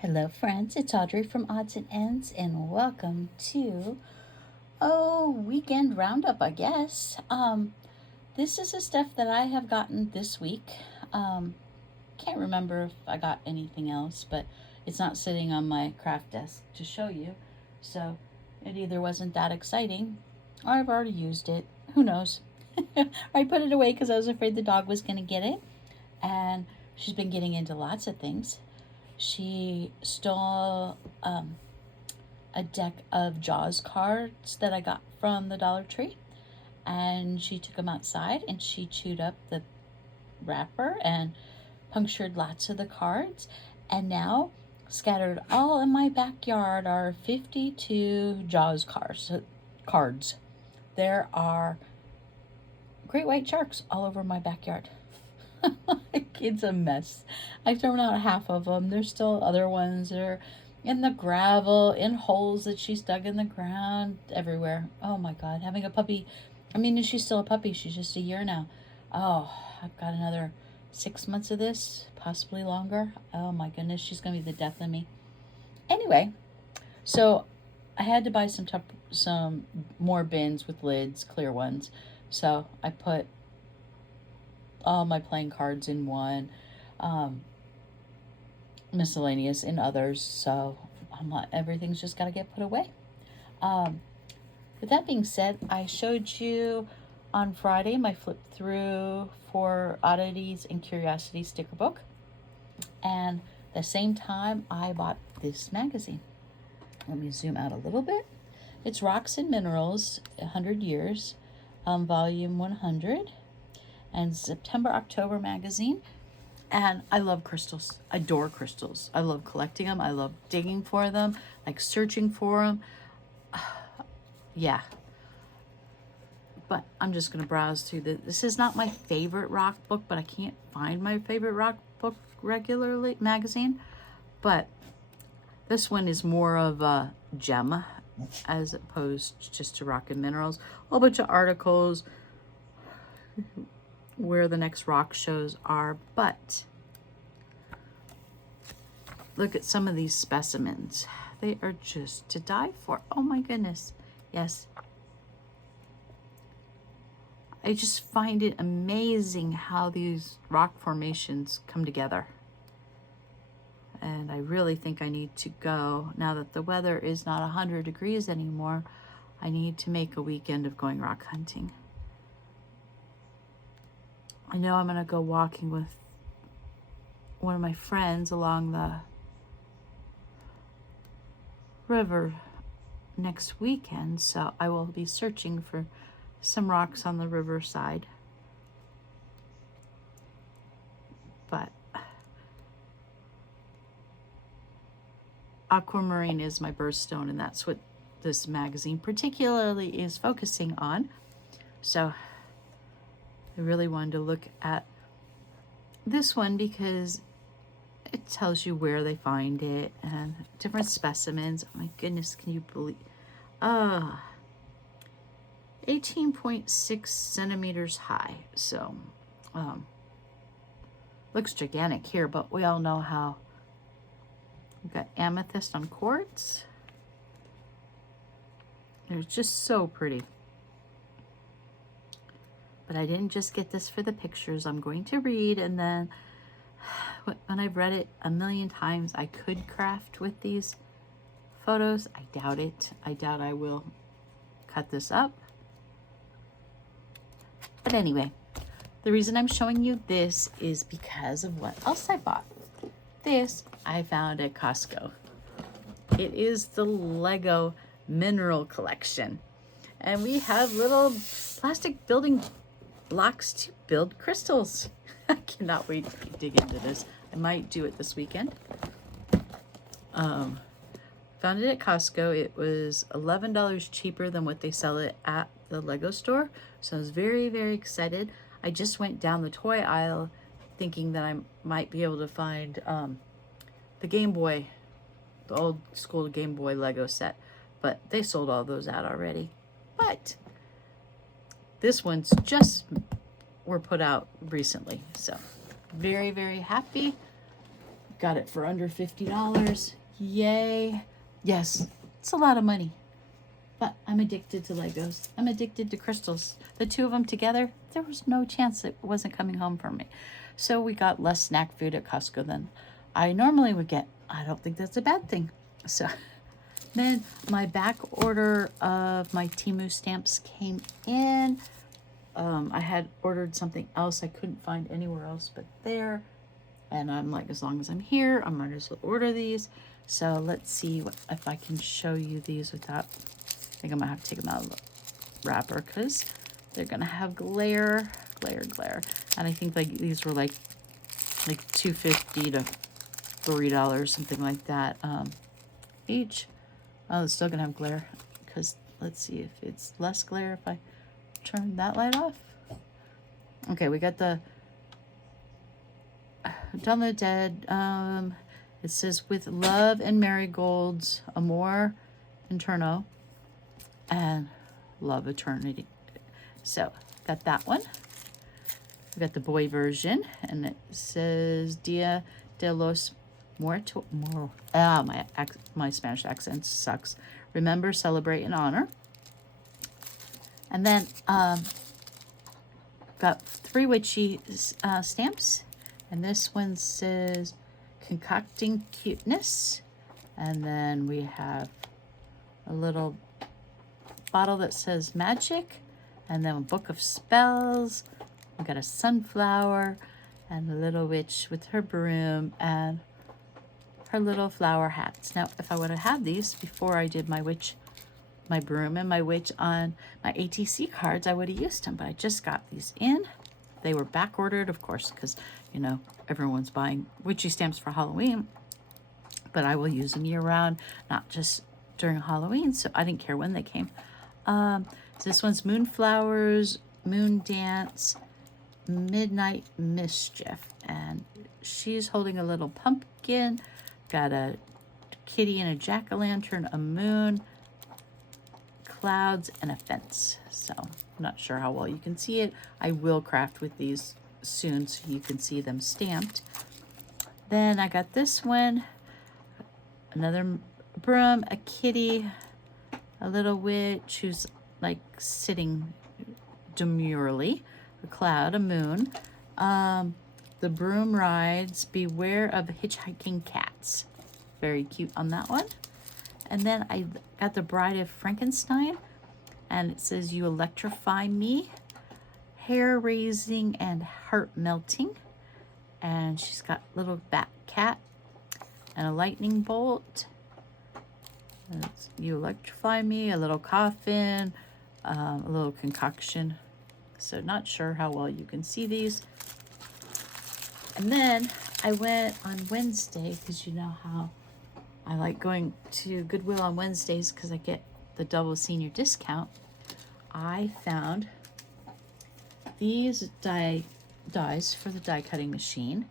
Hello, friends. It's Audrey from Odds and Ends, and welcome to weekend roundup. I guess this is the stuff that I have gotten this week. Can't remember if I got anything else, but it's not sitting on my craft desk to show you, so it either wasn't that exciting, or I've already used it. Who knows? I put it away because I was afraid the dog was going to get it, and she's been getting into lots of things. She stole a deck of Jaws cards that I got from the Dollar Tree, and she took them outside and she chewed up the wrapper and punctured lots of the cards. And now, scattered all in my backyard are 52 Jaws cards. There are great white sharks all over my backyard. It's a mess. I've thrown out half of them. There's still other ones that are in the gravel, in holes that she's dug in the ground, everywhere. Oh my God, having a puppy. I mean, she's still a puppy. She's just a year now. Oh, I've got another 6 months of this, possibly longer. Oh my goodness, she's going to be the death of me. Anyway, so I had to buy some more bins with lids, clear ones. So I put all my playing cards in one, miscellaneous in others. So everything's just got to get put away. With that being said, I showed you on Friday my flip through for oddities and curiosities sticker book. And the same time I bought this magazine. Let me zoom out a little bit. It's Rocks and Minerals, 100 Years, volume 100. And September-October magazine. And I love crystals. I adore crystals. I love collecting them. I love digging for them, like searching for them. Yeah. But I'm just going to browse through this is not my favorite rock book, but I can't find my favorite rock book regularly magazine. But this one is more of a gem as opposed just to Rock and Minerals. A whole bunch of articles where the next rock shows are, but look at some of these specimens. They are just to die for. Oh my goodness. Yes. I just find it amazing how these rock formations come together. And I really think I need to go, now that the weather is not 100 degrees anymore, I need to make a weekend of going rock hunting. I know I'm going to go walking with one of my friends along the river next weekend, so I will be searching for some rocks on the riverside. But aquamarine is my birthstone, and that's what this magazine particularly is focusing on. So I really wanted to look at this one because it tells you where they find it and different specimens. Oh my goodness, can you believe? 18.6 centimeters high. So looks gigantic here, but we all know how. We've got amethyst on quartz. They're just so pretty. But I didn't just get this for the pictures. I'm going to read, and then when I've read it a million times, I could craft with these photos. I doubt it. I doubt I will cut this up. But anyway, the reason I'm showing you this is because of what else I bought. This I found at Costco. It is the Lego Mineral Collection. And we have little plastic building blocks to build crystals. I cannot wait to dig into this. I might do it this weekend. Found it at Costco. It was $11 cheaper than what they sell it at the Lego store. So I was very, very excited. I just went down the toy aisle thinking that I might be able to find the Game Boy, the old school Game Boy Lego set. But they sold all those out already. But this one's were put out recently. So very, very happy Got it for under $50. Yay. Yes, it's a lot of money. But I'm addicted to Legos. I'm addicted to crystals. The two of them together, there was no chance it wasn't coming home for me. So we got less snack food at Costco than I normally would get. I don't think that's a bad thing. So then my back order of my Temu stamps came in. I had ordered something else I couldn't find anywhere else but there. And I'm like, as long as I'm here, I might as well order these. So let's see if I can show you these without, I think I might have to take them out of the wrapper because they're going to have glare. And I think like these were like $2.50 to $3, something like that each. Oh, it's still going to have glare because let's see if it's less glare if I turn that light off. Okay, we got the Dawn of the Dead. It says with love and marigolds, amor interno, and love eternity. So got that one. We got the boy version, and it says Dia de los Muertos. My Spanish accent sucks. Remember, celebrate, and honor. And then got 3 witchy stamps. And this one says concocting cuteness. And then we have a little bottle that says magic. And then a book of spells. We got a sunflower and a little witch with her broom and her little flower hats. Now, if I would have had these before I did my broom and my witch on my ATC cards, I would have used them, but I just got these in. They were back ordered, of course, because, you know, everyone's buying witchy stamps for Halloween, but I will use them year round, not just during Halloween, so I didn't care when they came. So this one's Moonflowers, Moon Dance, Midnight Mischief, and she's holding a little pumpkin, got a kitty and a jack-o'-lantern, a moon, clouds, and a fence. So I'm not sure how well you can see it. I will craft with these soon so you can see them stamped. Then I got this one, another broom, a kitty, a little witch who's like sitting demurely, a cloud, a moon. The broom rides, beware of hitchhiking cats. Very cute on that one. And then I got the Bride of Frankenstein, and it says you electrify me, hair raising and heart melting. And she's got a little bat cat and a lightning bolt. You electrify me, a little coffin, a little concoction. So not sure how well you can see these. And then I went on Wednesday, because you know how I like going to Goodwill on Wednesdays because I get the double senior discount. I found these dies for the die cutting machine.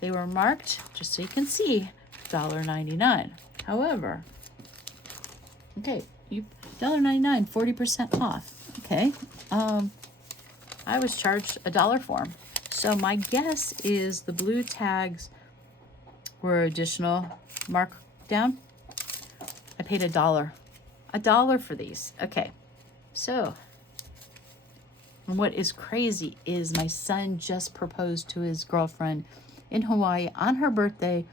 They were marked, just so you can see, $1.99. However, okay, $1.99, 40% off. Okay, I was charged $1 for them. So my guess is the blue tags were additional markdown. I paid $1 for these. Okay, so, and what is crazy is my son just proposed to his girlfriend in Hawaii on her birthday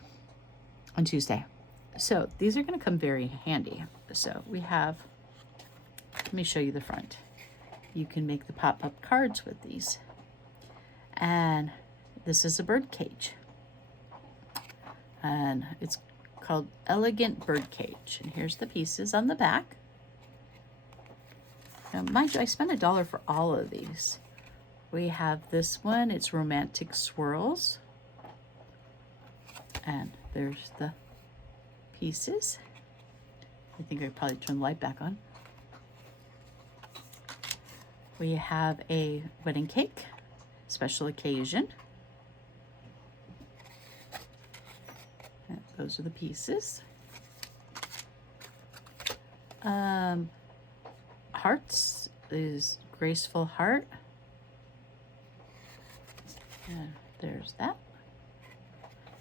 on Tuesday. So these are going to come very handy. So we have, let me show you the front. You can make the pop-up cards with these. And this is a bird cage. And it's called Elegant Bird Cage. And here's the pieces on the back. Now, mind you, I spent $1 for all of these. We have this one. It's Romantic Swirls. And there's the pieces. I think I probably turn the light back on. We have a wedding cake, special occasion. And those are the pieces. Hearts is graceful heart. And there's that.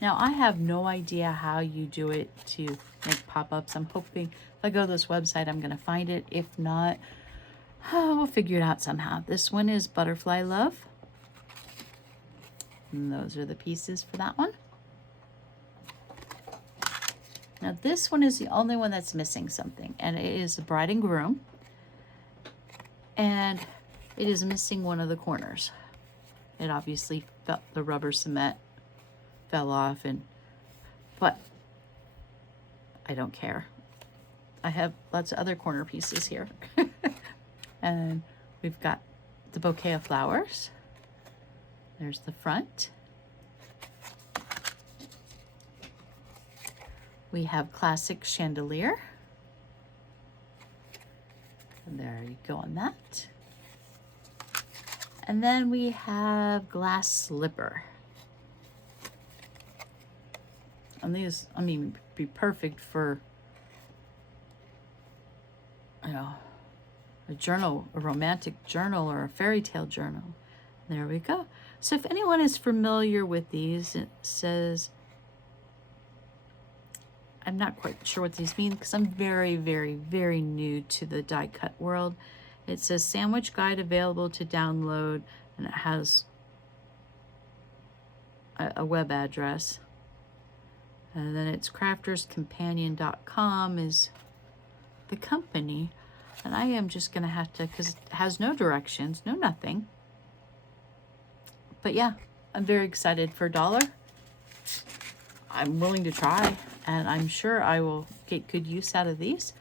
Now, I have no idea how you do it to make pop-ups. I'm hoping if I go to this website, I'm going to find it. If not, we'll figure it out somehow. This one is Butterfly Love. And those are the pieces for that one. Now, this one is the only one that's missing something, and it is the bride and groom. And it is missing one of the corners. It obviously felt the rubber cement fell off, but I don't care. I have lots of other corner pieces here. And we've got the bouquet of flowers. There's the front. We have classic chandelier. And there you go on that. And then we have glass slipper. And these, I mean, be perfect for, you know, a journal, a romantic journal or a fairy tale journal. There we go. So if anyone is familiar with these, it says, I'm not quite sure what these mean because I'm very, very, very new to the die cut world. It says sandwich guide available to download, and it has a web address. And then it's crafterscompanion.com is the company. And I am just going to have to, because it has no directions, no nothing. But yeah, I'm very excited for $1. I'm willing to try, and I'm sure I will get good use out of these.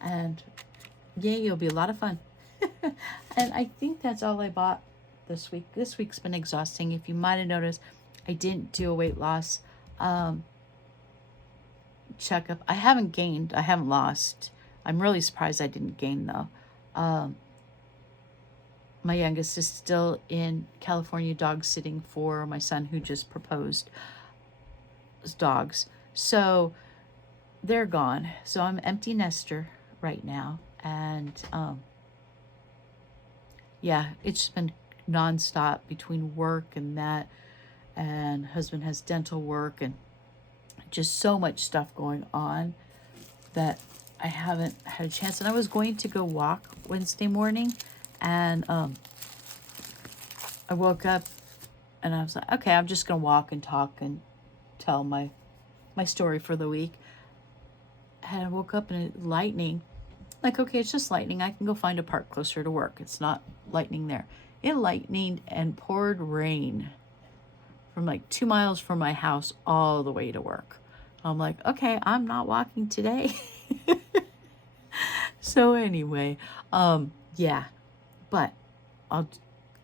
And yay, it'll be a lot of fun. And I think that's all I bought this week. This week's been exhausting. If you might have noticed, I didn't do a weight loss checkup. I haven't gained. I haven't lost. I'm really surprised I didn't gain, though. My youngest is still in California dog sitting for my son who just proposed dogs. So they're gone. So I'm empty nester right now. And yeah, it's been nonstop between work and that. And husband has dental work and just so much stuff going on that I haven't had a chance. And I was going to go walk Wednesday morning, and I woke up and I was like, okay, I'm just gonna walk and talk and tell my story for the week. And I woke up and it lightning. Like, okay, it's just lightning. I can go find a park closer to work. It's not lightning there. It lightninged and poured rain from like 2 miles from my house all the way to work. I'm like, okay, I'm not walking today. So anyway, yeah, but I'll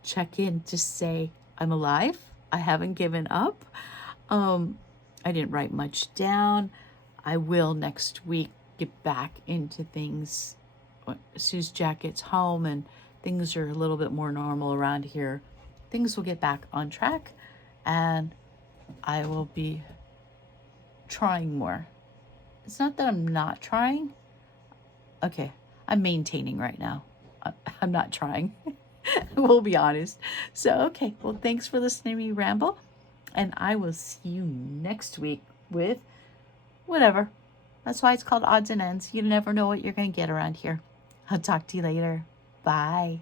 check in to say I'm alive. I haven't given up. I didn't write much down. I will next week get back into things as soon as Jack gets home and things are a little bit more normal around here. Things will get back on track, and I will be trying more. It's not that I'm not trying. Okay, I'm maintaining right now. I'm not trying. We'll be honest. So, okay, well, thanks for listening to me ramble, and I will see you next week with whatever. That's why it's called Odds and Ends. You never know what you're going to get around here. I'll talk to you later. Bye.